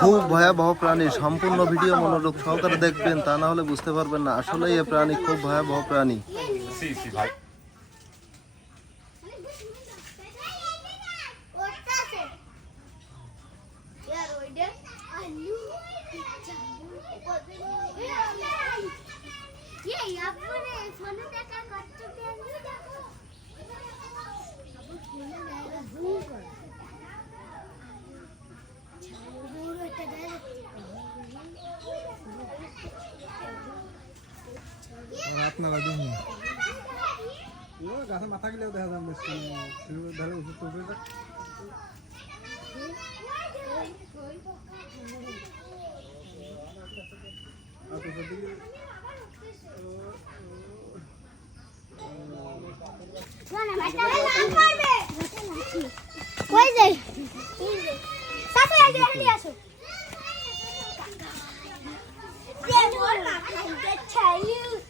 খুব ভয়াবহ প্রাণী সম্পূর্ণ ভিডিও মনোযোগ সহকারে দেখবেন তা না হলে বুঝতে পারবেন না আসলেই এই প্রাণী খুব ভয়াবহ প্রাণী আপনারা দেখুন ও গাছে মাথা গেলেও দেখা যাবে বেশ কোনো ধরে ওষুধ টষুধ দেখ। আর তোষের দিকে কই যাই সাথে আগে এখানে আসো উঠে গেছে গাছে চলে যাচ্ছে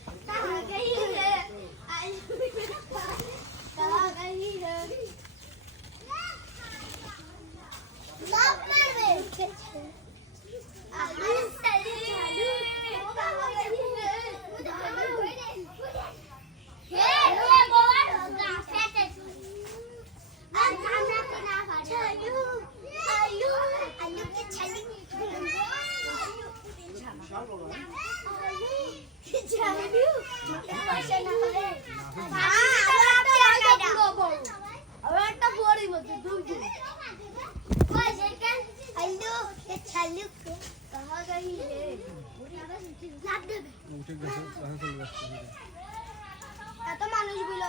এত মানুষগুলো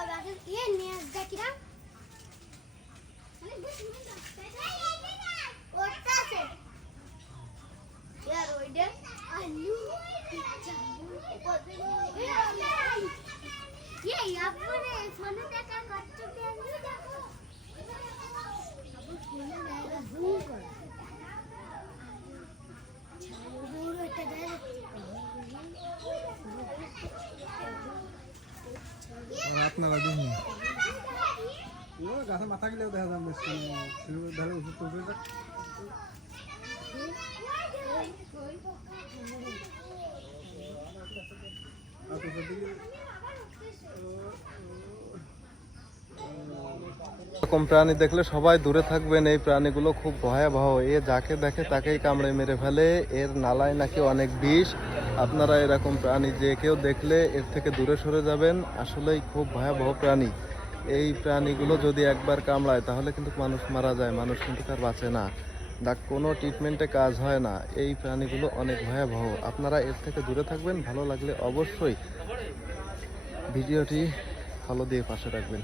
ইয়ে নিয়ে দেখিলাম আপনারা দেখুন মাথা গেলেও দেখা যাবে ধরে এরকম প্রাণী দেখলে সবাই দূরে থাকবেন। এই প্রাণীগুলো খুব ভয়াবহ এ যাকে দেখে তাকেই কামড়ে মেরে ফেলে। এর নালায় নাকি অনেক বিষ? আপনারা এরকম প্রাণী যে কেউ দেখলে এর থেকে দূরে সরে যাবেন, আসলেই খুব ভয়াবহ প্রাণী। এই প্রাণীগুলো যদি একবার কামড়ায়, তাহলে কিন্তু মানুষ মারা যায়, মানুষ কিন্তু তার বাঁচে না। ডাক কোনো ট্রিটমেন্টে কাজ হয় না। এই প্রাণীগুলো অনেক ভয়াবহ। আপনারা এর থেকে দূরে থাকবেন, ভালো লাগলে অবশ্যই ভিডিওটি ফলো দিয়ে পাশে রাখবেন